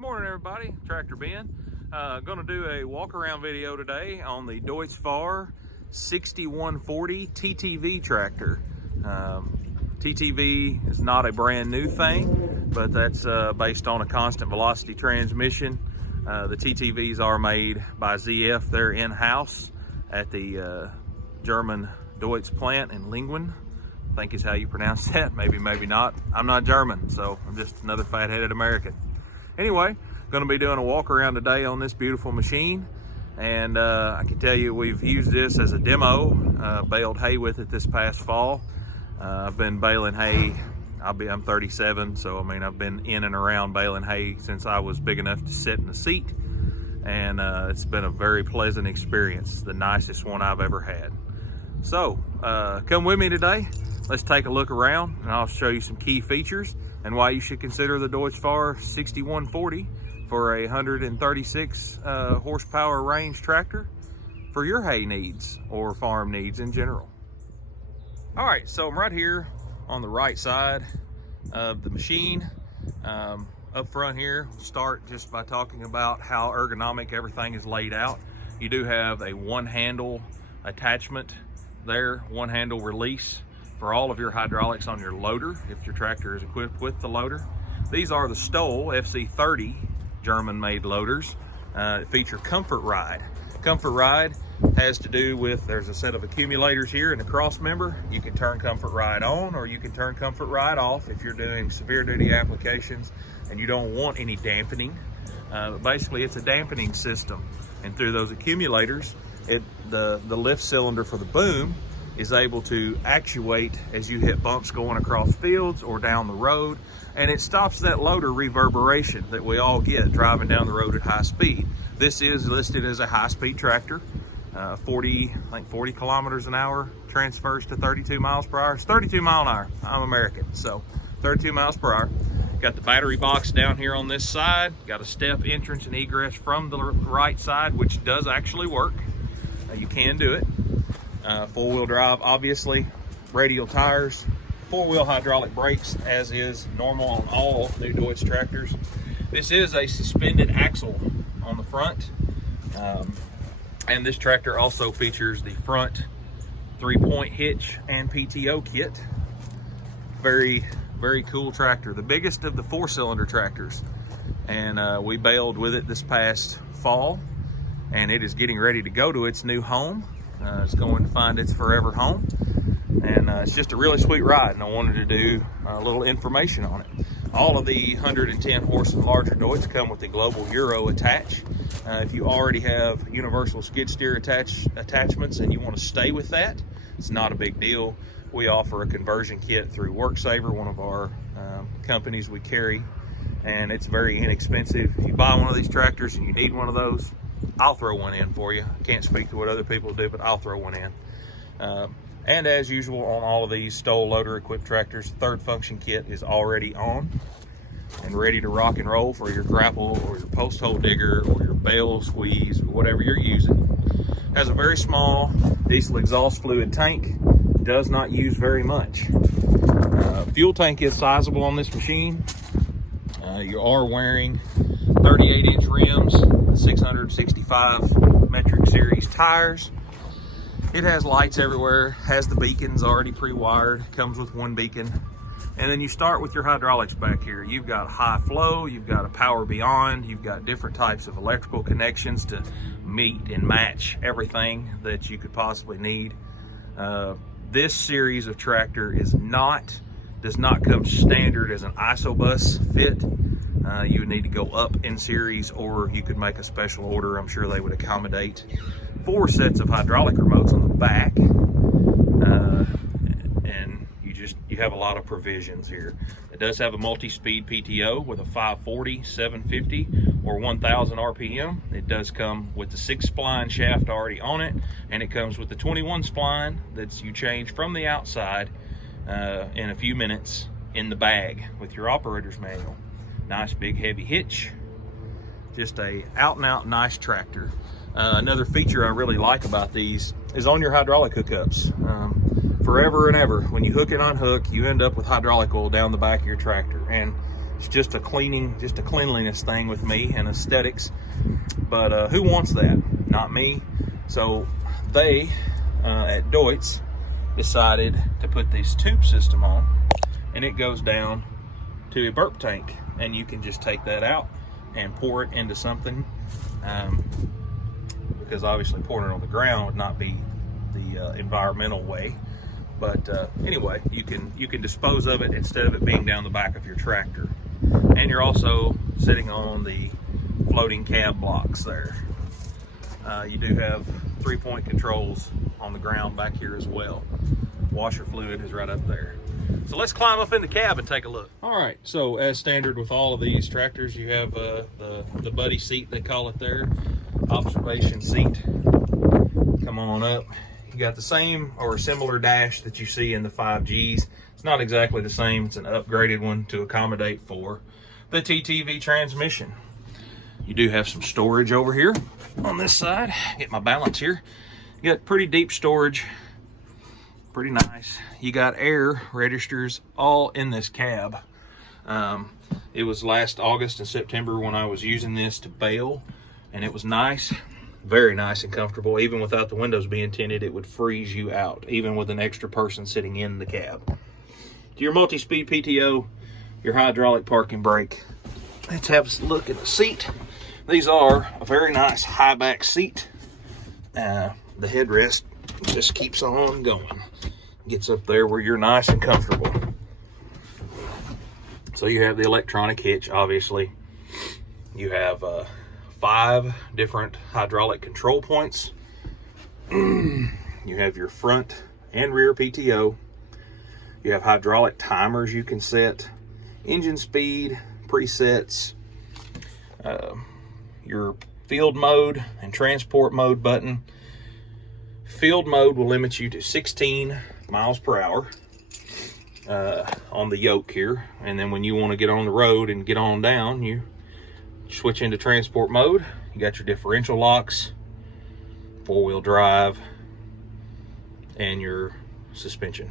Good morning, everybody. Tractor Ben. Going to do a walk around video today on the Deutz Fahr 6140 TTV tractor. TTV is not a brand new thing, but that's based on a constant velocity transmission. The TTVs are made by ZF. They're in-house at the German Deutz plant in Lingen. I think is how you pronounce that. Maybe not. I'm not German, so I'm just another fat-headed American. Anyway, going to be doing a walk around today on this beautiful machine, and I can tell you we've used this as a demo. Baled hay with it this past fall. I've been baling hay. I'm 37, so I mean I've been in and around baling hay since I was big enough to sit in the seat, and it's been a very pleasant experience, the nicest one I've ever had. So come with me today. Let's take a look around, and I'll show you some key features and why you should consider the Deutz Fahr 6140 for a 136 horsepower range tractor for your hay needs or farm needs in general. All right, so I'm right here on the right side of the machine. Up front here, we'll start just by talking about how ergonomic everything is laid out. You do have a one handle attachment there, one handle release for all of your hydraulics on your loader if your tractor is equipped with the loader. These are the Stoll FC30 German-made loaders. Feature Comfort Ride. Comfort Ride has to do with, there's a set of accumulators here and a cross member. You can turn Comfort Ride on or you can turn Comfort Ride off if you're doing severe duty applications and you don't want any dampening. Basically it's a dampening system, and through those accumulators, the lift cylinder for the boom is able to actuate as you hit bumps going across fields or down the road, and it stops that loader reverberation that we all get driving down the road at high speed. This is listed as a high-speed tractor. 40 kilometers an hour transfers to 32 miles per hour. It's 32 mile an hour. I'm American, so 32 miles per hour. Got the battery box down here on this side. Got a step entrance and egress from the right side, which does actually work. You can do it. Four-wheel drive, obviously, radial tires, four-wheel hydraulic brakes, as is normal on all new Deutz tractors. This is a suspended axle on the front, and this tractor also features the front 3-point hitch and PTO kit. Very, very cool tractor, the biggest of the 4-cylinder tractors, and we baled with it this past fall, and it is getting ready to go to its new home. It's going to find its forever home, and it's just a really sweet ride, and I wanted to do a little information on it. All of the 110 horse and larger Deutz come with the Global Euro attach. If you already have universal skid steer attachments and you want to stay with that, it's not a big deal. We offer a conversion kit through WorkSaver, one of our companies we carry, and it's very inexpensive. If you buy one of these tractors and you need one of those, I'll throw one in for you. I can't speak to what other people do, but I'll throw one in. And as usual on all of these Stoll loader equipped tractors, third function kit is already on and ready to rock and roll for your grapple or your post hole digger or your bale squeeze or whatever you're using. Has a very small diesel exhaust fluid tank. Does not use very much. Fuel tank is sizable on this machine. You are wearing 38-inch rims, 665 metric series tires. It has lights everywhere, has the beacons already pre-wired, comes with one beacon. And then you start with your hydraulics back here. You've got high flow, you've got a power beyond, you've got different types of electrical connections to meet and match everything that you could possibly need. This series of tractor does not come standard as an isobus fit. You would need to go up in series, or you could make a special order. I'm sure they would accommodate 4 sets of hydraulic remotes on the back, and you have a lot of provisions here. It does have a multi-speed PTO with a 540, 750, or 1000 RPM. It does come with the 6-spline shaft already on it, and it comes with the 21 spline that you change from the outside in a few minutes in the bag with your operator's manual. Nice big heavy hitch, just a out and out nice tractor. Another feature I really like about these is on your hydraulic hookups. Forever and ever, when you hook and unhook, you end up with hydraulic oil down the back of your tractor, and It's just a cleanliness thing with me and aesthetics. But who wants that? Not me. So they at Deutz decided to put this tube system on, and it goes down to a burp tank, and you can just take that out and pour it into something, because obviously pouring it on the ground would not be the environmental way. But anyway, you can dispose of it instead of it being down the back of your tractor. And you're also sitting on the floating cab blocks there. You do have 3-point controls on the ground back here as well. Washer fluid is right up there. So let's climb up in the cab and take a look. All right, so as standard with all of these tractors, you have the buddy seat, they call it there, observation seat. Come on up. You got the same or similar dash that you see in the 5Gs. It's not exactly the same. It's an upgraded one to accommodate for the TTV transmission. You do have some storage over here on this side. Get my balance here. You got pretty deep storage. Pretty nice. You got air registers all in this cab. It was last August and September when I was using this to bale, and it was nice, very nice and comfortable. Even without the windows being tinted, it would freeze you out, even with an extra person sitting in the cab. To your multi-speed PTO, your hydraulic parking brake. Let's have a look at the seat. These are a very nice high back seat. The headrest just keeps on going. Gets up there where you're nice and comfortable. So you have the electronic hitch, obviously. You have 5 different hydraulic control points. You have your front and rear PTO. You have hydraulic timers you can set, engine speed, presets, your field mode and transport mode button. Field mode will limit you to 16 miles per hour on the yoke here. And then when you want to get on the road and get on down, you switch into transport mode. You got your differential locks, 4-wheel drive, and your suspension.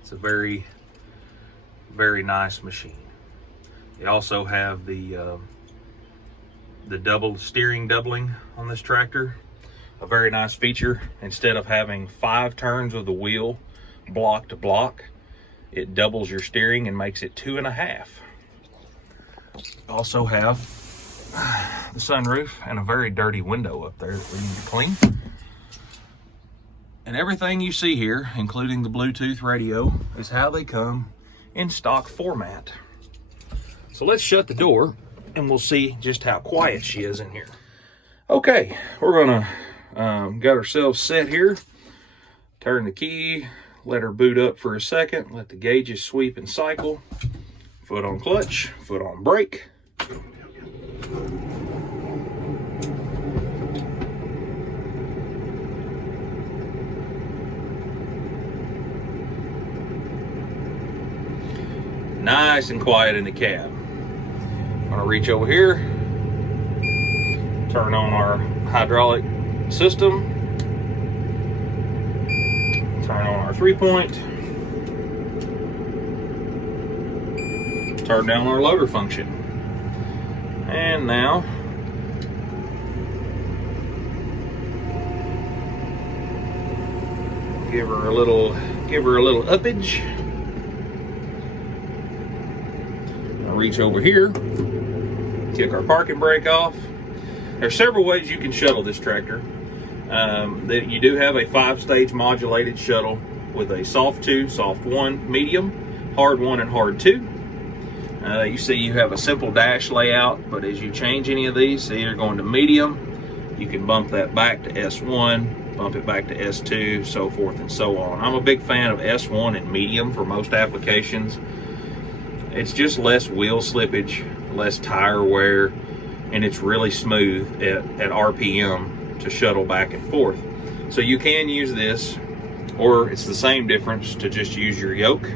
It's a very, very nice machine. They also have the double steering doubling on this tractor. A very nice feature. Instead of having 5 turns of the wheel block to block, it doubles your steering and makes it 2.5. Also have the sunroof and a very dirty window up there that we need to clean. And everything you see here, including the Bluetooth radio, is how they come in stock format. So let's shut the door and we'll see just how quiet she is in here. Okay, we're gonna got ourselves set here. Turn the key, let her boot up for a second, let the gauges sweep and cycle. Foot on clutch, foot on brake. Nice and quiet in the cab. I'm gonna reach over here, turn on our hydraulic system, turn on our 3-point, turn down our loader function. And now give her a little uppage. Reach over here, kick our parking brake off. There's several ways you can shuttle this tractor. That you do have a 5-stage modulated shuttle with a soft 2, soft 1, medium, hard 1, and hard 2. You see you have a simple dash layout, but as you change any of these, so you're going to medium, you can bump that back to S1, bump it back to S2, so forth and so on. I'm a big fan of S1 and medium for most applications. It's just less wheel slippage, less tire wear, and it's really smooth at RPM to shuttle back and forth. So you can use this, or it's the same difference to just use your yoke.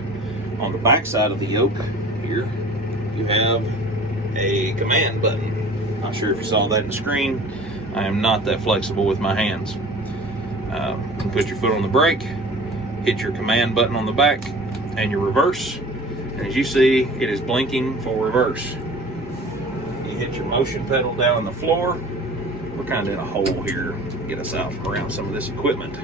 On the back side of the yoke here, you have a command button. Not sure if you saw that in the screen. I am not that flexible with my hands. You can put your foot on the brake, hit your command button on the back, and your reverse. And as you see, it is blinking for reverse. You hit your motion pedal down on the floor. We're kind of in a hole here to get us out from around some of this equipment.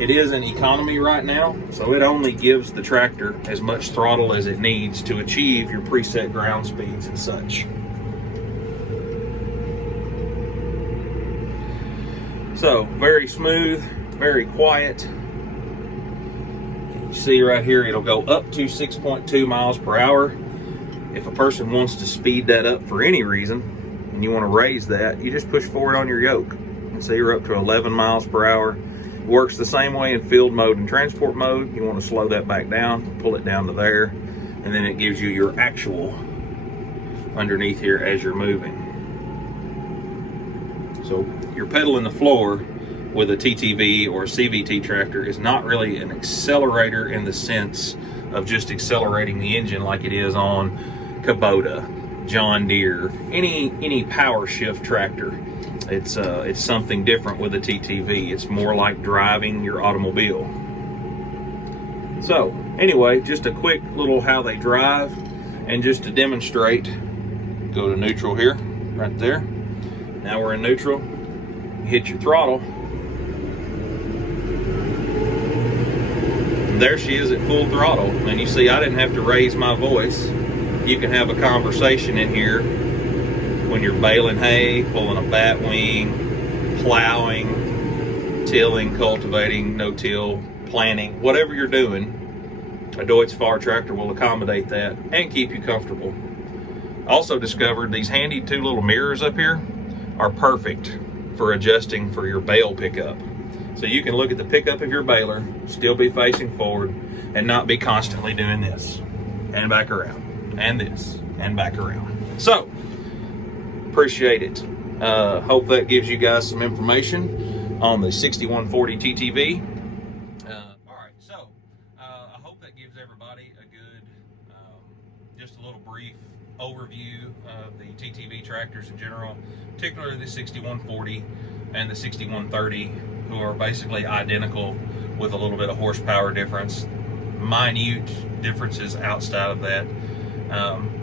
It is in economy right now, so it only gives the tractor as much throttle as it needs to achieve your preset ground speeds and such. So, very smooth, very quiet. You see right here, it'll go up to 6.2 miles per hour. If a person wants to speed that up for any reason, and you want to raise that, you just push forward on your yoke. And so you're up to 11 miles per hour. It works the same way in field mode and transport mode. You want to slow that back down, pull it down to there, and then it gives you your actual underneath here as you're moving. So you're pedaling the floor with a TTV or a CVT tractor is not really an accelerator in the sense of just accelerating the engine like it is on Kubota, John Deere, any power shift tractor. It's something different with a TTV. It's more like driving your automobile. So anyway, just a quick little how they drive, and just to demonstrate, go to neutral here, right there. Now we're in neutral. Hit your throttle. And there she is at full throttle. And you see, I didn't have to raise my voice. You can have a conversation in here when you're baling hay, pulling a bat wing, plowing, tilling, cultivating, no-till, planting, whatever you're doing. A Deutz Fahr tractor will accommodate that and keep you comfortable. Also discovered these handy 2 little mirrors up here are perfect for adjusting for your bale pickup. So you can look at the pickup of your baler, still be facing forward, and not be constantly doing this and back around and this and back around. So appreciate it. Hope that gives you guys some information on the 6140 TTV. All right, so I hope that gives everybody a good, just a little brief overview of the TTV tractors in general, particularly the 6140 and the 6130, who are basically identical with a little bit of horsepower difference, minute differences outside of that.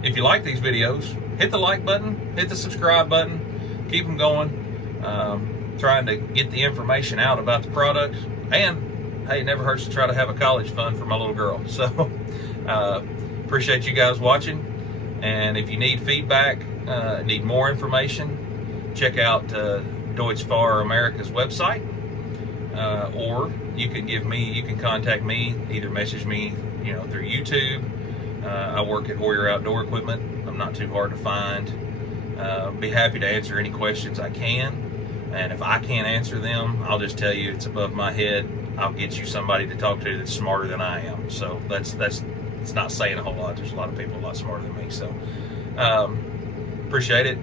If you like these videos, hit the like button, hit the subscribe button, keep them going. Trying to get the information out about the product, and hey, it never hurts to try to have a college fund for my little girl. So appreciate you guys watching, and if you need feedback, need more information, check out Deutz Fahr America's website, or you can contact me, either message me through YouTube. I work at Hoyer Outdoor Equipment. I'm not too hard to find. Be happy to answer any questions I can, and if I can't answer them, I'll just tell you it's above my head. I'll get you somebody to talk to that's smarter than I am. So that's it's not saying a whole lot. There's a lot of people a lot smarter than me. So appreciate it.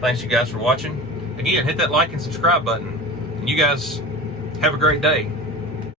Thanks you guys for watching. Again, hit that like and subscribe button, and you guys have a great day.